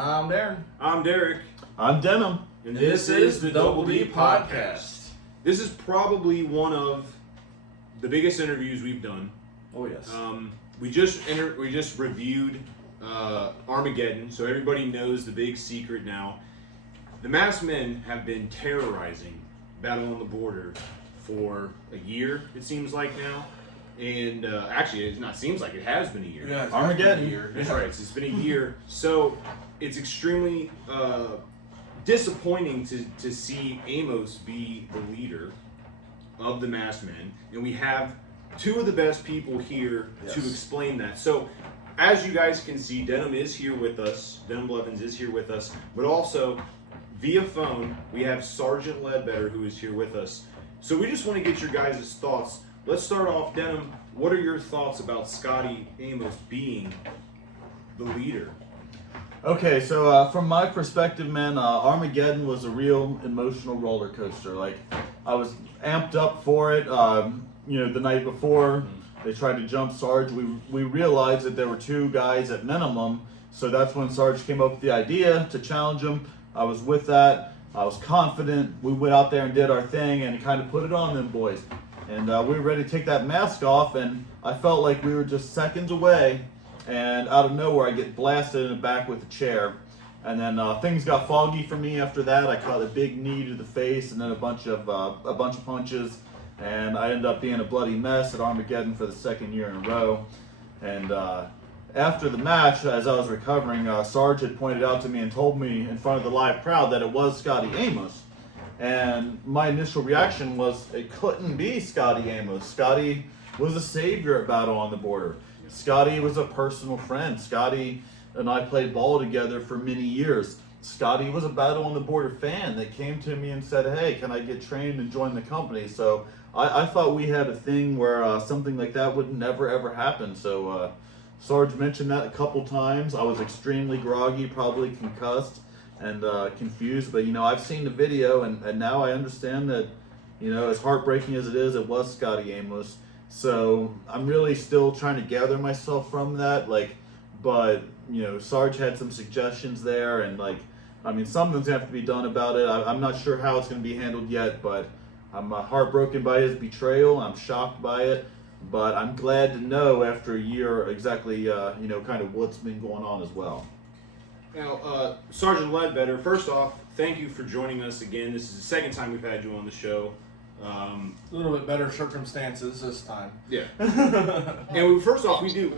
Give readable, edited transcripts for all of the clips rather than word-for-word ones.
I'm Darren. I'm Derek. I'm Denim. And this is the Double D Podcast. This is probably one of the biggest interviews we've done. Oh yes. We just reviewed Armageddon, so everybody knows the big secret now. The masked men have been terrorizing Battle on the Border for a year, it seems like now. And actually, it's not seems like it has been a year. Yeah, it's Armageddon. been a year. That's right. It's been a year. So it's extremely disappointing to see Amos be the leader of the masked men. And we have two of the best people here to explain that. So as you guys can see, Denim is here with us. Denim Blevins is here with us. But also, via phone, we have Sergeant Ledbetter who is here with us. So we just want to get your guys' thoughts. Let's start off, Denim. What are your thoughts about Scotty Amos being the leader? Okay, so from my perspective, man, Armageddon was a real emotional roller coaster. Like, I was amped up for it. The night before they tried to jump Sarge, we realized that there were two guys at minimum. So that's when Sarge came up with the idea to challenge him. I was with that. I was confident. We went out there and did our thing and kind of put it on them boys. And we were ready to take that mask off, and I felt like we were just seconds away, and out of nowhere I get blasted in the back with a chair. And then things got foggy for me after that. I caught a big knee to the face and then a bunch of punches, and I ended up being a bloody mess at Armageddon for the second year in a row. And after the match, as I was recovering, Sarge had pointed out to me and told me in front of the live crowd that it was Scotty Amos. And my initial reaction was, it couldn't be Scotty Amos. Scotty was a savior at Battle on the Border. Scotty was a personal friend. Scotty and I played ball together for many years. Scotty was a Battle on the Border fan that came to me and said, hey, can I get trained and join the company? So I thought we had a thing where something like that would never, ever happen. So Sarge mentioned that a couple times. I was extremely groggy, probably concussed and confused, but I've seen the video and now I understand that as heartbreaking as it was Scotty Amos. So I'm really still trying to gather myself from that, but Sarge had some suggestions there, and something's gonna have to be done about it. I'm not sure how it's gonna be handled yet, but I'm heartbroken by his betrayal. I'm shocked by it, but I'm glad to know after a year exactly kind of what's been going on as well. Now, Sergeant Ledbetter, first off, thank you for joining us again. This is the second time we've had you on the show. A little bit better circumstances this time. Yeah. And first off, we do,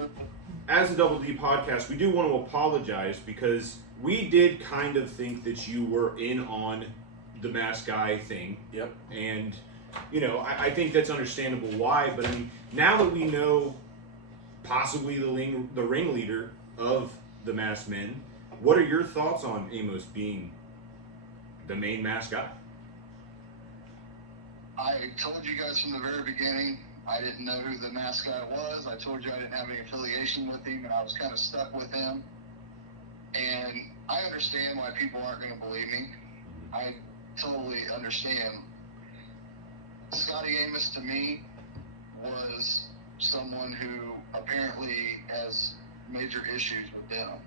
as a Double D podcast, we do want to apologize because we did kind of think that you were in on the mask guy thing. Yep. And, I think that's understandable why, but now that we know possibly the ringleader of the masked men, what are your thoughts on Amos being the main masked guy? I told you guys from the very beginning, I didn't know who the masked guy was. I told you I didn't have any affiliation with him, and I was kind of stuck with him. And I understand why people aren't going to believe me. I totally understand. Scotty Amos, to me, was someone who apparently has major issues with denim.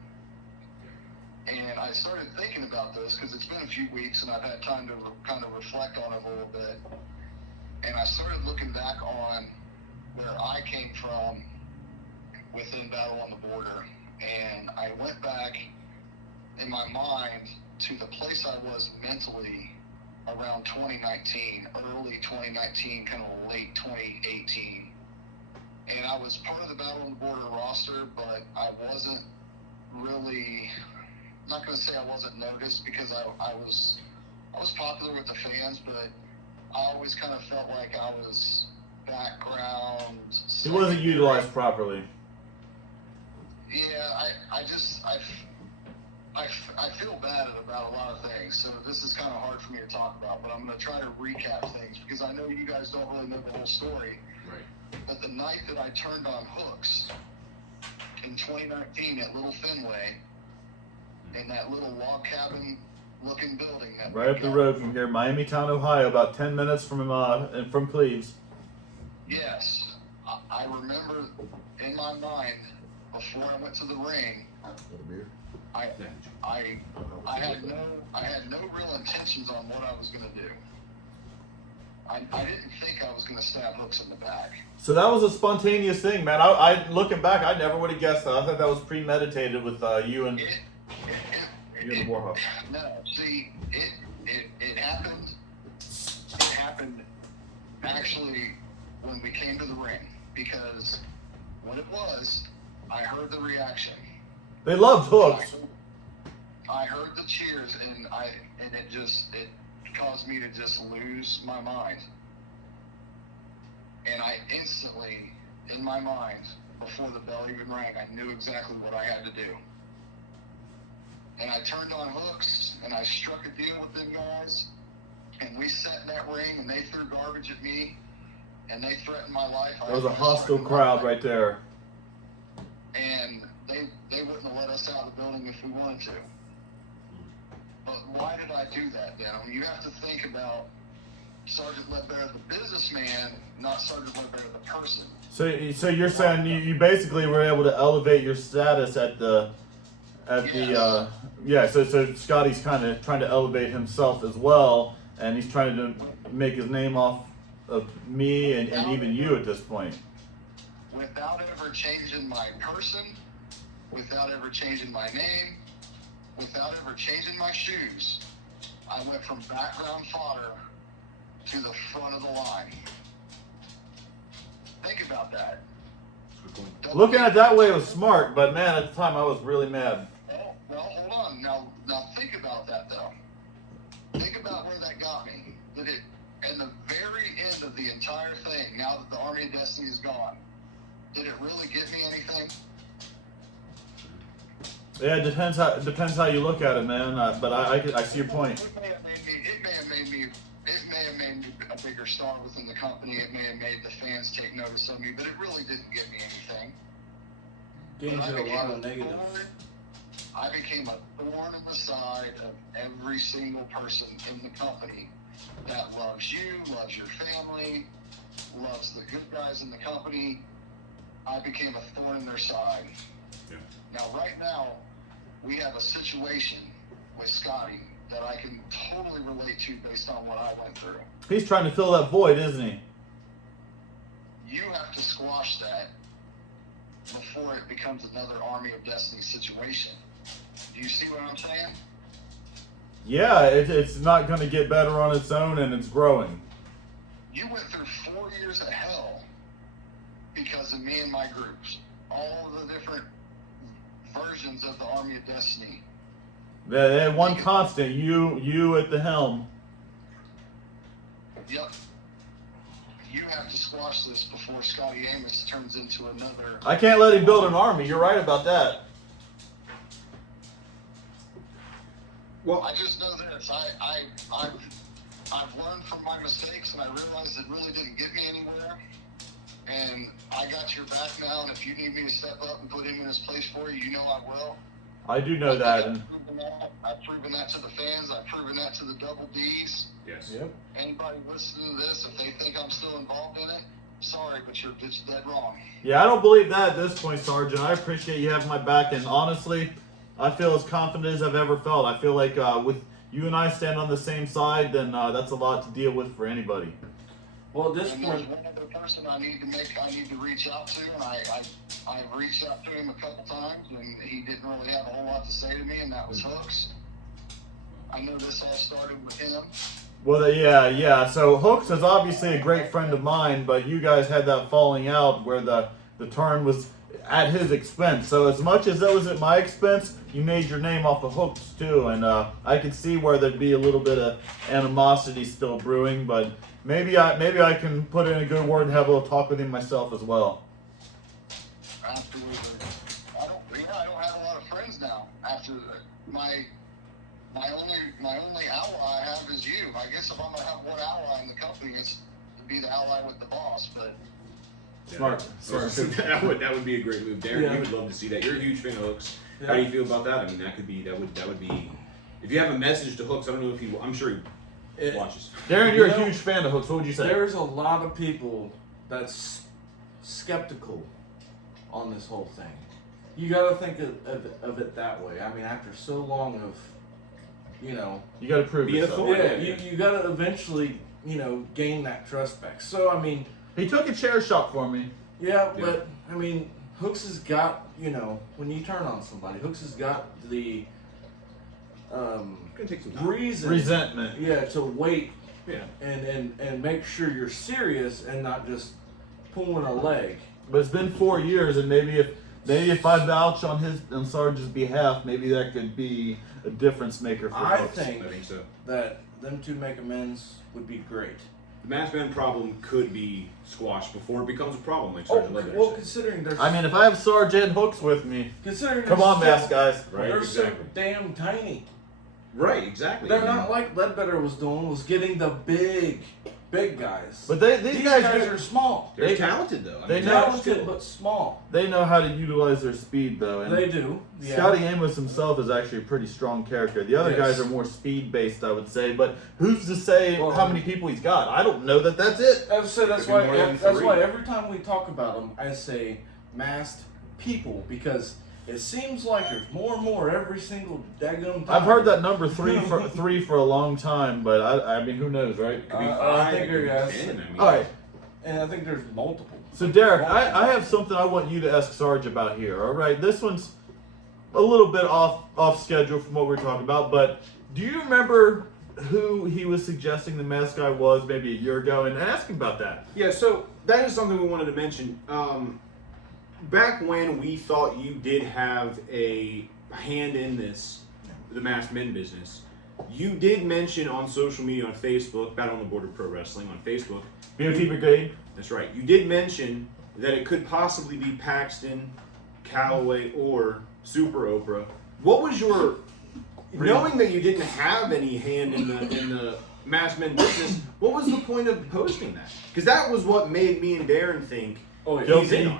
And I started thinking about this because it's been a few weeks and I've had time to kind of reflect on it a little bit. And I started looking back on where I came from within Battle on the Border. And I went back in my mind to the place I was mentally around 2019, early 2019, kind of late 2018. And I was part of the Battle on the Border roster, but I wasn't really... I'm not going to say I wasn't noticed because I was popular with the fans, but I always kind of felt like I was background. He wasn't utilized properly. Yeah, I feel bad about a lot of things, so this is kind of hard for me to talk about, but I'm going to try to recap things because I know you guys don't really know the whole story. Right. But the night that I turned on hooks in 2019 at Little Fenway, in that little log cabin looking building. Right up the road from here, Miamitown, Ohio, about 10 minutes from Cleves. Yes. I remember in my mind, before I went to the ring, I had no real intentions on what I was going to do. I didn't think I was going to stab hooks in the back. So that was a spontaneous thing, man. I looking back, I never would have guessed that. I thought that was premeditated with you and the Warhawk. No, see, it happened. It happened actually when we came to the ring, because what it was, I heard the reaction. They loved hooks. I heard the cheers, and it caused me to just lose my mind. And I instantly, in my mind, before the bell even rang, I knew exactly what I had to do. And I turned on hooks, and I struck a deal with them guys, and we sat in that ring, and they threw garbage at me, and they threatened my life. That was a hostile crowd right there. And they wouldn't have let us out of the building if we wanted to. But why did I do that, Denim? You have to think about Sergeant Ledbetter, the businessman, not Sergeant Ledbetter, the person. So you're saying you basically were able to elevate your status So Scotty's kind of trying to elevate himself as well, and he's trying to make his name off of me and even you at this point. Without ever changing my person, without ever changing my name, without ever changing my shoes, I went from background fodder to the front of the line. Think about that. Looking at it that way, it was smart, but man, at the time I was really mad. Oh, well, hold on. Now think about that, though. Think about where that got me. Did it, and the very end of the entire thing, now that the Army of Destiny is gone, did it really get me anything? Yeah, it depends how you look at it, man. But I see your point. It may have made me a bigger star within the company. It may have made the fans take notice of me, but it really didn't get me anything. Gains you a lot of negative. I became a thorn in the side of every single person in the company that loves you, loves your family, loves the good guys in the company. I became a thorn in their side. Yeah. Now, right now, we have a situation with Scotty that I can totally relate to based on what I went through. He's trying to fill that void, isn't he? You have to squash that before it becomes another Army of Destiny situation. Do you see what I'm saying? Yeah, it's not going to get better on its own, and it's growing. You went through 4 years of hell because of me and my groups. All of the different versions of the Army of Destiny. They had one constant, you at the helm. Yep. You have to squash this before Scotty Amos turns into another. I can't let him build an army. You're right about that. Well, I just know this. I've learned from my mistakes, and I realized it really didn't get me anywhere. And I got your back now, and if you need me to step up and put him in his place for you, you know I will. I do know that. I've proven that to the fans. I've proven that to the double Ds. Yes. Yep. Anybody listening to this, if they think I'm still involved in it, sorry, but you're just dead wrong. Yeah, I don't believe that at this point, Sergeant. I appreciate you having my back, and honestly, I feel as confident as I've ever felt. I feel like with you and I stand on the same side, then that's a lot to deal with for anybody. Well, at this And point, there's one other person I need to reach out to, and I've reached out to him a couple times, and he didn't really have a whole lot to say to me, and that was Hooks. I know this all started with him. Well, yeah. So Hooks is obviously a great friend of mine, but you guys had that falling out where the turn was at his expense. So as much as that was at my expense, you made your name off of Hooks too, and I could see where there'd be a little bit of animosity still brewing, but maybe I can put in a good word and have a little talk with him myself as well. Absolutely. I don't have a lot of friends now. After my only ally I have is you. I guess if I'm gonna have one ally in the company, it's to be the ally with the boss. But Smart. that would be a great move, Darren. Yeah. You would love to see that. You're a huge fan of Hooks. Yeah. How do you feel about that? I mean, that would be. If you have a message to Hooks, I don't know if he. I'm sure he watches. Darren, you're a huge fan of Hooks. What would you say? there's a lot of people that's skeptical on this whole thing. You got to think of it that way. I mean, after so long of, you got to prove Being yourself. authority. you got to eventually, gain that trust back. So, I mean, He took a chair shot for me. yeah, but, I mean, Hooks has got, when you turn on somebody, Hooks has got the It's gonna take some time. Resentment. Yeah, to wait Yeah. and make sure you're serious and not just pulling a leg. But it's been 4 years, and maybe if I vouch on Sarge's behalf, maybe that could be a difference maker for I Hooks. think I think so. that them two make amends would be great. The masked man problem could be squashed before it becomes a problem, like Sergeant Ledbetter well, said. considering there's I mean, if I have Sarge and Hooks with me, considering come on, mask guys. Right, they're exactly. so damn tiny. Right, exactly. They're not like Ledbetter was doing, was getting the big guys. But these these guys are small. They're they- talented though. I they mean, know- Talented but small. They know how to utilize their speed, though. And They do. Yeah. Scotty Amos himself is actually a pretty strong character. The other Yes. guys are more speed based, I would say. But who's to say Well, how many people he's got? I don't know that's it. I would say that's Could be why. more than That's three. why every time we talk about them, I say masked people because it seems like there's more and more every single daggum time. I've heard that number three for a long time, but I mean, who knows, right? it could be I five, think it could be there- 10. I mean, All right. and I think there's multiple. So Derek, I have something I want you to ask Sarge about here. All right, this one's a little bit off schedule from what we're talking about, but do you remember who he was suggesting the mask guy was maybe a year ago? And ask him about that. Yeah, so that is something we wanted to mention. Back when we thought you did have a hand in this, the masked men business, you did mention on social media, on Facebook, Battle on the Border Pro Wrestling on Facebook. BOT Brigade. That's right. You did mention that it could possibly be Paxton, Callaway, or Super Oprah. What was your, knowing that you didn't have any hand in the masked men business, what was the point of posting that? Because that was what made me and Darren think Oh, yeah. he's in on it.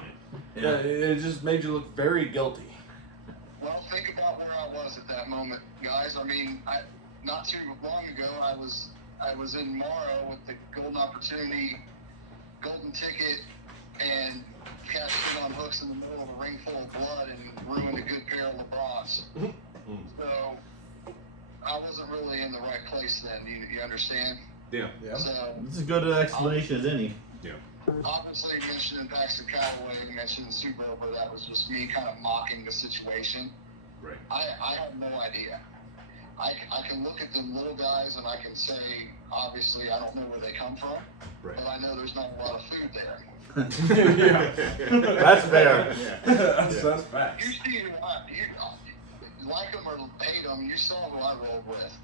Yeah, it just made you look very guilty. Well, think about where I was at that moment, guys. I mean, not too long ago, I was in Morrow with the Golden Opportunity, Golden Ticket, and cashed in on Hooks in the middle of a ring full of blood and ruined a good pair of LeBrons. So I wasn't really in the right place then. You understand? Yeah. Yeah. So This is as good an explanation as any. Yeah. obviously mentioning Paxton Callaway, mentioning Super Oprah, that was just me kind of mocking the situation. Right. I have no idea. I can look at them little guys and I can say, obviously, I don't know where they come from, Right. but I know there's not a lot of food there. That's fair. That's facts. You see, you like them or hate them, you saw who I rolled with.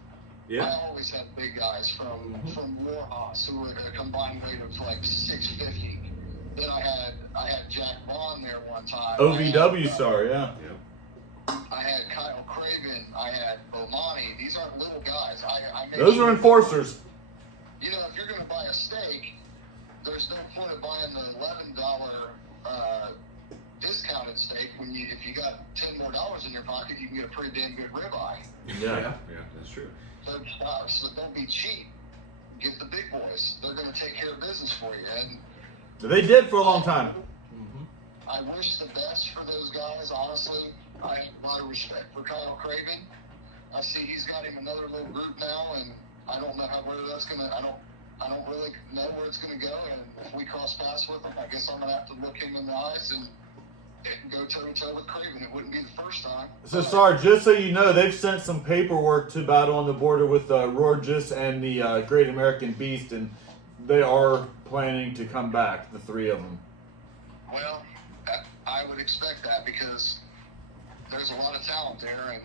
Yeah. I always had big guys from Warhawks who were a combined weight of like 650. Then I had Jack Vaughn there one time. OVW star, yeah. I had Kyle Craven. I had Bomani. These aren't little guys. I made Those sure- are enforcers. You know, if you're going to buy a steak, there's no point of buying the $11 discounted steak when if you got $10 more in your pocket, you can get a pretty damn good ribeye. Yeah. That's true. So don't be cheap. Get the big boys. They're going to take care of business for you. And They did for a long time. I wish the best for those guys, honestly. I have a lot of respect for Kyle Craven. I see he's got him another little group now, and I don't know where that's gonna. I don't really know where it's gonna go. And if we cross paths with him, I guess I'm gonna have to look him in the eyes and go toe to toe with Craven. It wouldn't be the first time. So, Sarge, just so you know, they've sent some paperwork to Battle on the Border with Rorgis and the Great American Beast, and they are planning to come back, the three of them. Well, I would expect that because there's a lot of talent there, and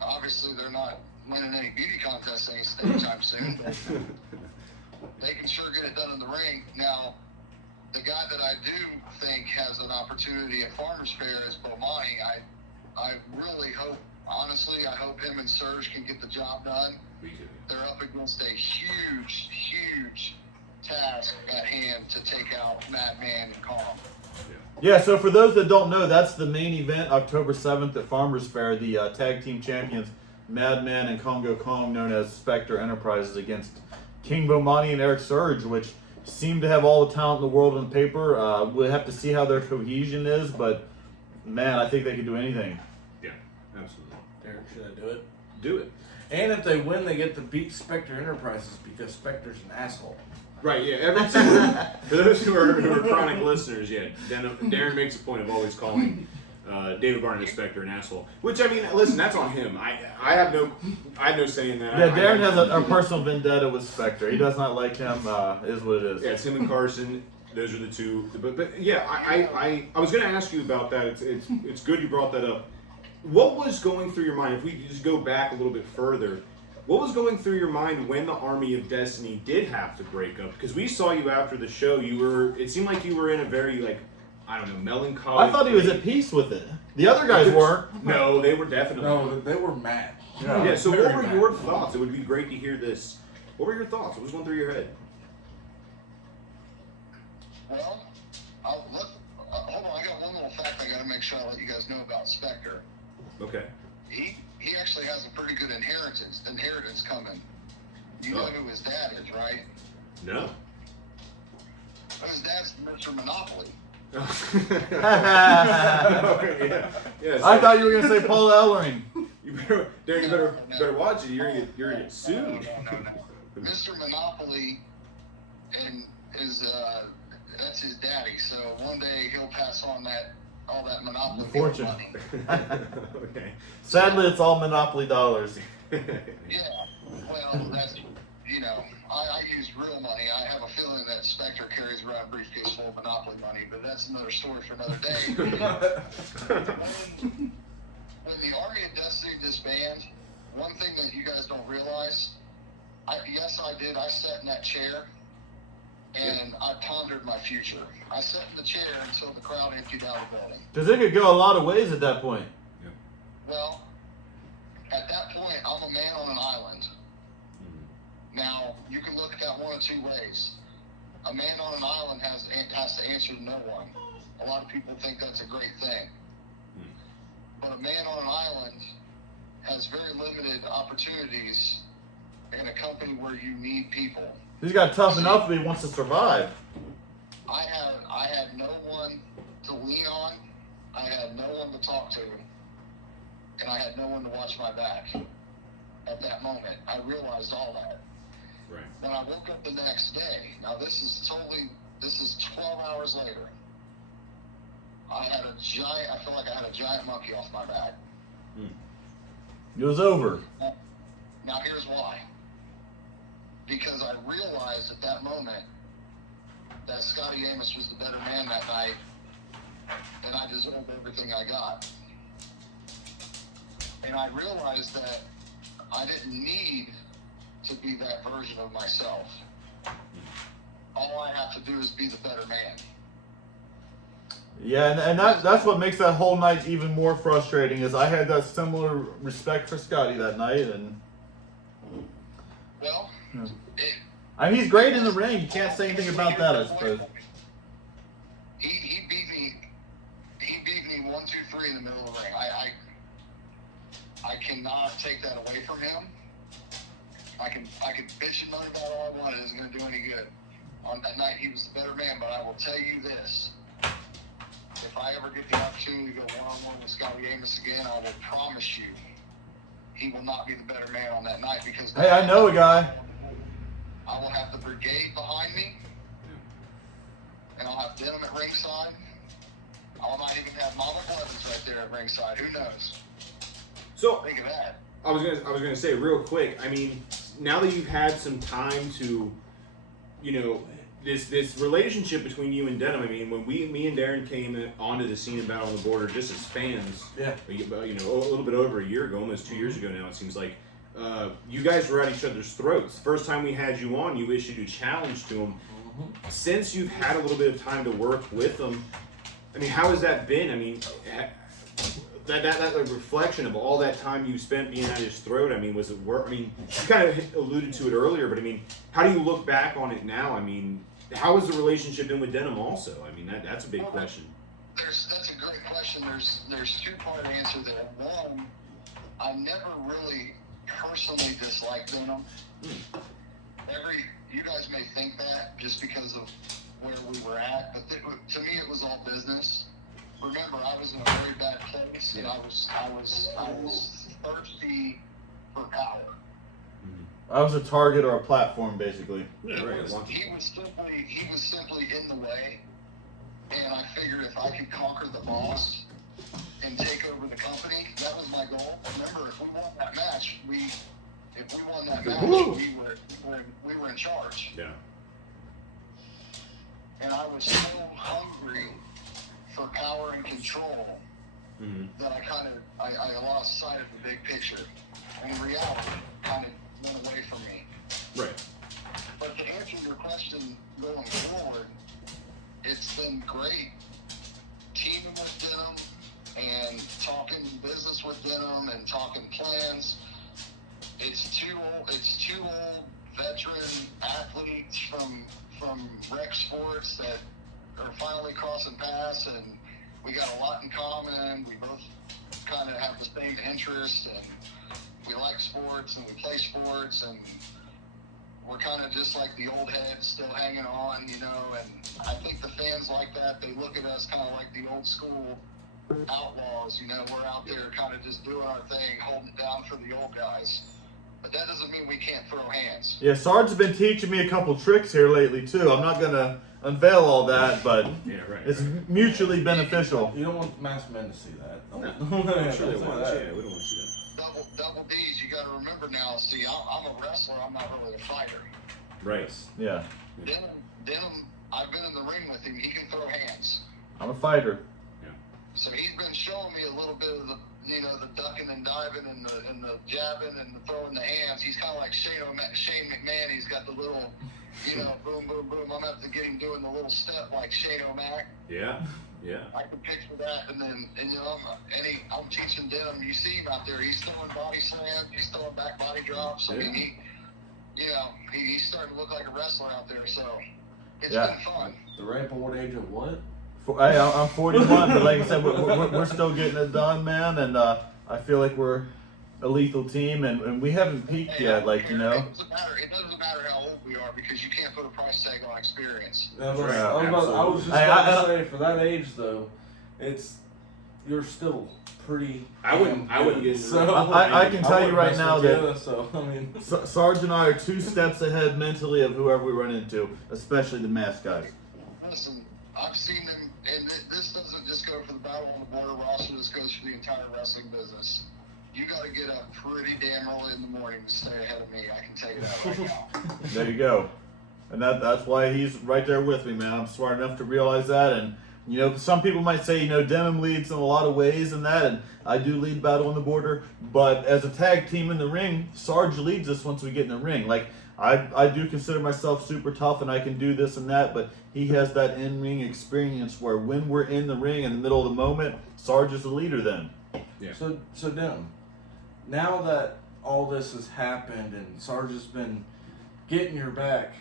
obviously they're not winning any beauty contests anytime soon. They can sure get it done in the ring. Now, the guy that I do think has an opportunity at Farmers Fair is Bomani. I really hope, honestly, I hope him and Serge can get the job done. They're up against a huge, huge task at hand to take out Madman and Calm. Yeah, so for those that don't know, that's the main event, October 7th at Farmers Fair. The tag team champions, Madman and Congo Kong, known as Spectre Enterprises, against King Bomani and Eric Surge, which seem to have all the talent in the world on paper. We'll have to see how their cohesion is, but man, I think they can do anything. Yeah, absolutely. Derek, should I do it? Do it. And if they win, they get to beat Spectre Enterprises because Spectre's an asshole. Right, yeah. Every time, for those who are chronic listeners, yeah, Darren makes a point of always calling David Barnett a Spectre an asshole. Which, I mean, listen, that's on him. I have no say in that. Yeah, Darren has a personal vendetta with Spectre. He does not like him. Is what it is. Yeah, it's him and Carson. Those are the two. But yeah, I was going to ask you about that. It's good you brought that up. What was going through your mind, if we just go back a little bit further, what was going through your mind when the Army of Destiny did have to break up? Because we saw you after the show. It seemed like you were in a very, like, I don't know, melancholy. I thought he was at peace with it. The other guys weren't. No, they were definitely. No, they were mad. Yeah, so Very what were mad. your thoughts? It would be great to hear this. What were your thoughts? What was going through your head? Well, hold on. I got one little fact I got to make sure I let you guys know about Spectre. Okay. He actually has a pretty good inheritance coming. You know who his dad is, right? No. Well, his dad's Mr. Monopoly. Yeah, so I thought you were going to say Paul Ellering. you better watch it. You're gonna get sued. No. Mr. Monopoly and that's his daddy. So one day he'll pass on all that Monopoly Fortune. money. Okay. Sadly, it's all Monopoly dollars. Yeah. Well, that's I use real money. I have a feeling that Spectre carries around a briefcase full of Monopoly money, but that's another story for another day. When the Army of Destiny disbanded, one thing that you guys don't realize, yes, I did. I sat in that chair and I pondered my future. I sat in the chair until the crowd emptied out of the building. Because it could go a lot of ways at that point. Well, at that point, I'm a man on an island. Now, you can look at that one of two ways. A man on an island has to answer to no one. A lot of people think that's a great thing. But a man on an island has very limited opportunities in a company where you need people. He's got to toughen up if he wants to survive. I had no one to lean on. I had no one to talk to. And I had no one to watch my back. At that moment, I realized all that. Right. When I woke up the next day, now this is 12 hours later, I feel like I had a giant monkey off my back. It was over. Now here's why. Because I realized at that moment that Scotty Amos was the better man that night, and I deserved everything I got. And I realized that I didn't need to be that version of myself. All I have to do is be the better man. Yeah, and that's what makes that whole night even more frustrating. Is I had that similar respect for Scotty that night, and Well, I mean, he's great in the ring. You can't say anything about that, I suppose. He beat me 1, 2, 3 in the middle of the ring. I cannot take that away from him. I can bitch and moan about all I want. It isn't going to do any good. On that night, he was the better man. But I will tell you this: if I ever get the opportunity to go one-on-one with Scotty Amos again, I will promise you, he will not be the better man on that night because. Hey, I know a guy. I will have the brigade behind me, and I'll have Denim at ringside. I might even have Mama Blevins right there at ringside. Who knows? So Think of that. I was gonna say real quick. I mean, now that you've had some time to, this relationship between you and Denim. I mean, when me and Darren came onto the scene of Battle on the Border just as fans, Yeah. a little bit over a year ago, almost 2 years ago now, it seems like. You guys were at each other's throats. First time we had you on, you issued a challenge to him. Since you've had a little bit of time to work with him, I mean, how has that been? I mean, that reflection of all that time you spent being at his throat, I mean, was it work? I mean, you kind of alluded to it earlier, but I mean, how do you look back on it now? I mean, how has the relationship been with Denim also? I mean, that's a big question. That's a great question. There's two-part answer there. One, I never really personally disliked Denim. You guys may think that just because of where we were at, but to me it was all business. remember, I was in a very bad place, and I was thirsty for power. I was a target or a platform, basically. Yeah, right. He was simply in the way, and I figured if I could conquer the boss and take over the company, that was my goal. Remember, if we won that match, we were in charge. Yeah. And I was so hungry for power and control that I lost sight of the big picture, and reality kind of went away from me. Right. But to answer your question going forward, it's been great teaming with Denim and talking business with Denim and talking plans. It's two old veteran athletes from rec sports that are finally crossing paths, and we got a lot in common. We both kind of have the same interests, and we like sports and we play sports, and we're kind of just like the old heads still hanging on, you know, and I think the fans like that. They look at us kind of like the old school outlaws, you know. We're out there kind of just doing our thing, holding it down for the old guys. But that doesn't mean we can't throw hands. Yeah, Sarge's been teaching me a couple tricks here lately, too. I'm not going to unveil all that, but it's mutually beneficial. You don't want masked men to see that. No. I'm sure they want to. Yeah, we don't want to see that. Double D's, you got to remember now, see, I'm a wrestler, I'm not really a fighter. Right. Yeah. Denim, I've been in the ring with him, he can throw hands. I'm a fighter. So he's been showing me a little bit of the, you know, the ducking and diving and the jabbing and the throwing the hands. He's kind of like Shane McMahon. He's got the little, you know, boom, boom, boom. I'm going to have to get him doing the little step like Shane O'Mac. Yeah. I can picture that, and you know, I'm teaching Denim. You see him out there. He's throwing body slams. He's throwing back body drops. I mean, he's starting to look like a wrestler out there. So it's been fun. The ripe old age of what? Hey, I'm 41, but like I said, we're still getting it done, man, and I feel like we're a lethal team, and we haven't peaked yet, like, you know. It doesn't matter how old we are, because you can't put a price tag on experience. I was just about to say, for that age, though, you're still pretty. I wouldn't get so. I can tell you right now that Sarge and I are 2 steps ahead mentally of whoever we run into, especially the mask guys. Listen, I've seen them, and this doesn't just go for the Battle on the Border roster, this goes for the entire wrestling business. You got to get up pretty damn early in the morning to stay ahead of me. I can tell you that right now. There you go. And that's why he's right there with me, man. I'm smart enough to realize that. And, you know, some people might say, you know, Denim leads in a lot of ways and that. And I do lead Battle on the Border. But as a tag team in the ring, Sarge leads us once we get in the ring. Like, I do consider myself super tough and I can do this and that. But he has that in-ring experience where when we're in the ring in the middle of the moment, Sarge is the leader then. Yeah. So Denim, now that all this has happened and Sarge has been getting your back,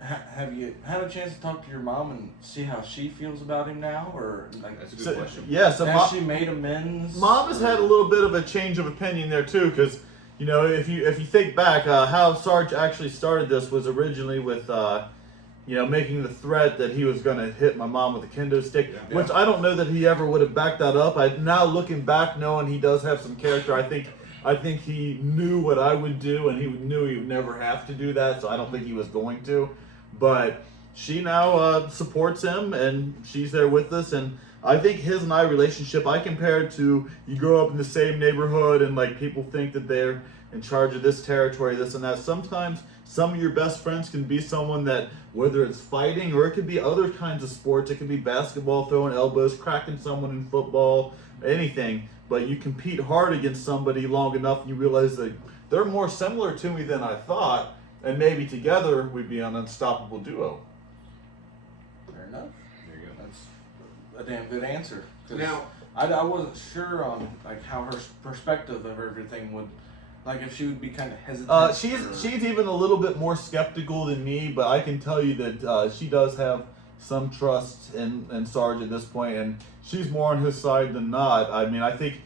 have you had a chance to talk to your mom and see how she feels about him now, or like? That's a good question. Yeah, so has she made amends? Mom has had a little bit of a change of opinion there too, because you know if you think back, how Sarge actually started this was originally with you know, making the threat that he was going to hit my mom with a kendo stick, which I don't know that he ever would have backed that up. Now looking back, knowing he does have some character, I think he knew what I would do, and he knew he would never have to do that, so I don't think he was going to. But she now supports him, and she's there with us, and I think his and I relationship, I compare it to you grow up in the same neighborhood, and like people think that they're in charge of this territory, this and that. Sometimes some of your best friends can be someone that, whether it's fighting or it could be other kinds of sports, it could be basketball, throwing elbows, cracking someone in football, anything, but you compete hard against somebody long enough and you realize that they're more similar to me than I thought, and maybe together we'd be an unstoppable duo. Fair enough. There you go. That's a damn good answer. Now, I wasn't sure on like how her perspective of everything would. Like if she would be kind of hesitant. She's even a little bit more skeptical than me, but I can tell you that she does have some trust in Sarge at this point, and she's more on his side than not. I mean, I think,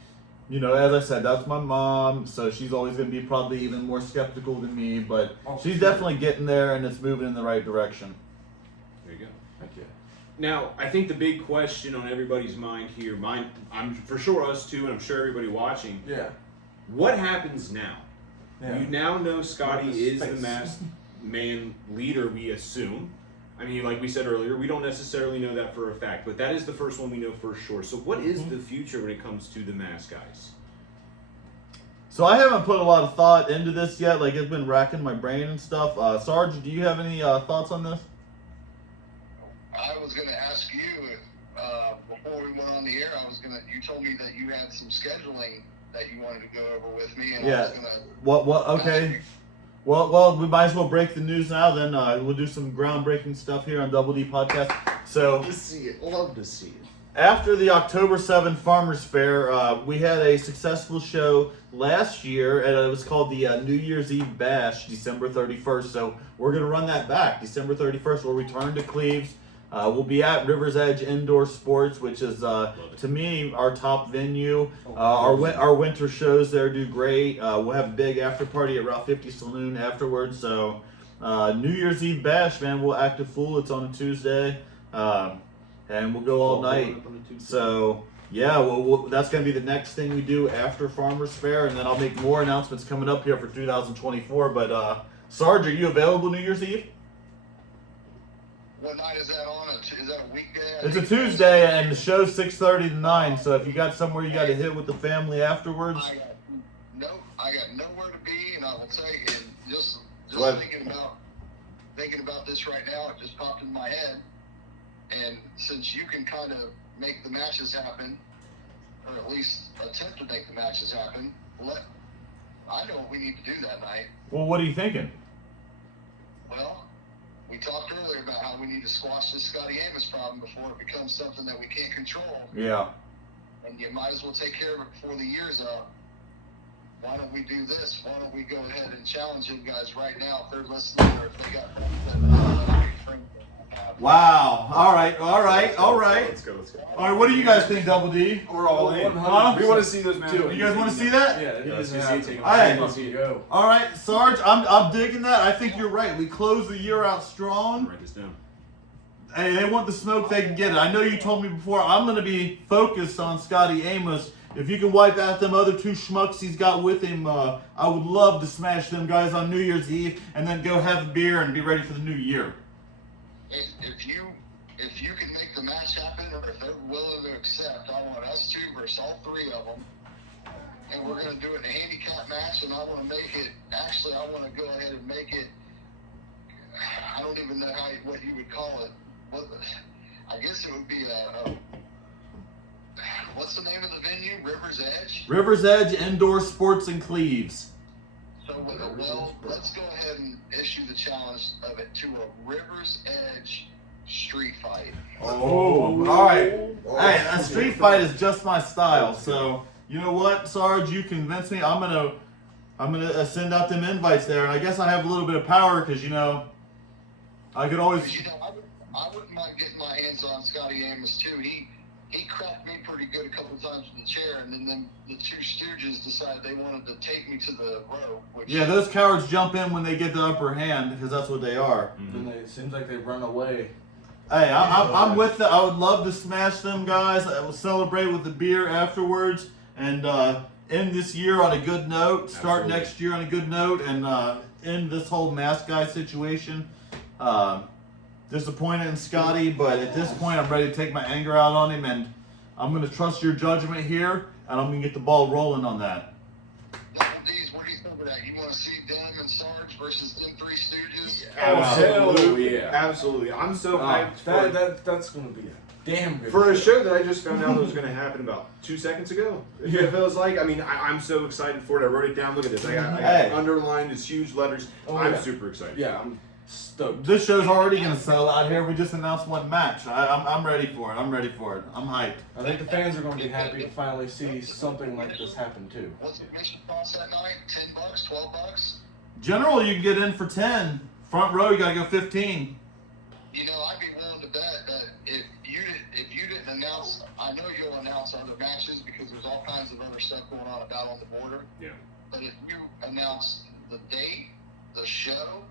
you know, as I said, that's my mom, so she's always going to be probably even more skeptical than me, but she's definitely getting there, and it's moving in the right direction. There you go. Thank you. Now, I think the big question on everybody's mind here, I'm for sure us too, and I'm sure everybody watching. Yeah. What happens now? Yeah. You now know Scotty What is the space? masked man leader, we assume. I mean, like we said earlier, we don't necessarily know that for a fact, but that is the first one we know for sure. So what is the future when it comes to the mask guys? So I haven't put a lot of thought into this yet. Like, it's been racking my brain and stuff. Sarge, do you have any thoughts on this? I was going to ask you if, before we went on the air, you told me that you had some scheduling that you wanted to go over with me, and I Yeah. was going to. What? Okay. Well, we might as well break the news now. Then we'll do some groundbreaking stuff here on Double D Podcast. So, Love to see it. Love to see it. after the October 7th Farmers Fair, we had a successful show last year, and it was called the New Year's Eve Bash, December 31st. So we're going to run that back. December 31st, we'll return to Cleves. We'll be at River's Edge Indoor Sports, which is, to me, our top venue. Our winter shows there do great. We'll have a big after party at Route 50 Saloon afterwards. So, New Year's Eve Bash, man, we'll act a fool. It's on a Tuesday, and we'll go all night. So, yeah, well, that's going to be the next thing we do after Farmers Fair, and then I'll make more announcements coming up here for 2024. But, Sarge, are you available New Year's Eve? What night is that on? Is that a weekday? It's a Tuesday, and the show's 6:30 to 9. So if you got somewhere you got to hit with the family afterwards, I got nowhere to be, and I will tell you, and just What? thinking about this right now, it just popped in my head. And since you can kind of make the matches happen, or at least attempt to make the matches happen, I know what we need to do that night. well, what are you thinking? Well, we talked earlier about how we need to squash this Scotty Amos problem before it becomes something that we can't control. Yeah. And you might as well take care of it before the year's up. Why don't we do this? Why don't we go ahead and challenge you guys right now if they're listening or if they got Wow. All right. Let's go. All right. What do you guys think, Double D? We're all in. Huh? We want to see those matches. You guys want to see that? Yeah, let's just see it. All right. Let's go. All right, Sarge. I'm digging that. I think you're right. We close the year out strong. Write this down. Hey, they want the smoke, they can get it. I know you told me before. I'm going to be focused on Scotty Amos. If you can wipe out them other two schmucks he's got with him, I would love to smash them guys on New Year's Eve and then go have a beer and be ready for the new year. If you can make the match happen, or if they're willing to accept, I want us two versus all three of them, and we're going to do it in a handicap match. And I want to make it. Actually, I want to go ahead and make it. I don't even know what you would call it. I guess it would be what's the name of the venue? River's Edge. River's Edge Indoor Sports in Cleves. So, well, let's go ahead and issue the challenge of it to a River's Edge street fight. Oh, all right. Hey, a street fight is just my style. So, you know what, Sarge? You convinced me. I'm gonna send out them invites there, and I guess I have a little bit of power because I could always. I wouldn't mind getting my hands on Scotty Amos too. He cracked me pretty good a couple of times with the chair, and then the two Stooges decided they wanted to take me to the rope. Yeah, those cowards jump in when they get the upper hand because that's what they are. Then it seems like they run away. Hey, I'm with it. I would love to smash them guys. I will celebrate with the beer afterwards and end this year on a good note. Start Absolutely. next year on a good note and end this whole mask guy situation. Disappointed in Scotty, but at this point I'm ready to take my anger out on him, and I'm going to trust your judgment here, and I'm going to get the ball rolling on that. Double D's, what do you think of that? You want to see Denim and Sarge versus them three Stooges? Absolutely. Yeah. Absolutely. I'm so hyped That's going to be a damn good for a show that I just found out was going to happen about 2 seconds ago. Yeah. It feels like. I mean, I'm so excited for it. I wrote it down. Look at this. I got Hey. underlined. It's huge letters. Oh, I'm yeah. super excited. Yeah, I'm stoked. This show's already going to sell out here. We just announced one match. I'm ready for it. I'm hyped. I think the fans are going to be happy to finally see something like this happen too. What's the admission cost that night? $10, $12? General, you can get in for 10. Front row, you got to go 15. You know, I'd be willing to bet that if you didn't announce, I know you'll announce other matches because there's all kinds of other stuff going on about on the border. Yeah. But if you announce the date, the show,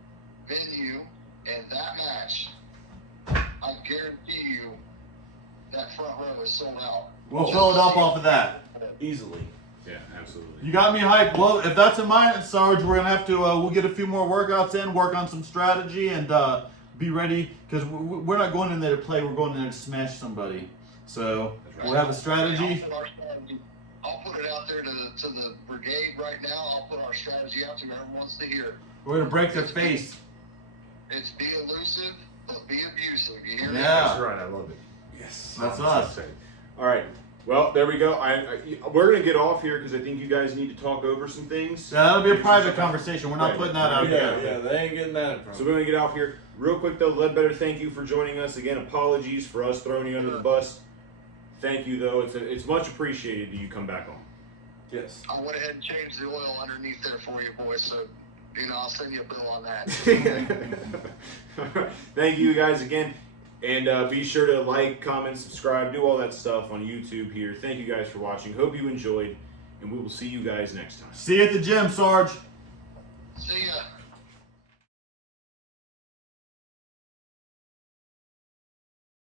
venue, and that match, I guarantee you that front row is sold out. We'll fill it up off of that. Easily. Yeah, absolutely. You got me hyped. Well, if that's in mind, Sarge, we're gonna have to. We'll get a few more workouts in, work on some strategy, and be ready because we're not going in there to play. We're going in there to smash somebody. So we'll have a strategy. I'll put it out there to the brigade right now. I'll put our strategy out to whoever wants to hear it. We're gonna break their face. It's be elusive, but be abusive. You hear me? Yeah. That's right. I love it. Yes. That's So us. excited. All right. Well, there we go. We're gonna get off here because I think you guys need to talk over some things. Yeah, that'll be a private conversation. We're not Right. putting that out Yeah, there. yeah, they ain't getting that in front. So we're gonna get off here real quick though. Ledbetter, thank you for joining us again. Apologies for us throwing you under the bus. Thank you though. It's much appreciated that you come back on. Yes. I went ahead and changed the oil underneath there for you, boys. So, I'll send you a bill on that. Thank you guys again. And be sure to like, comment, subscribe, do all that stuff on YouTube here. Thank you guys for watching. Hope you enjoyed, and we will see you guys next time. See you at the gym, Sarge.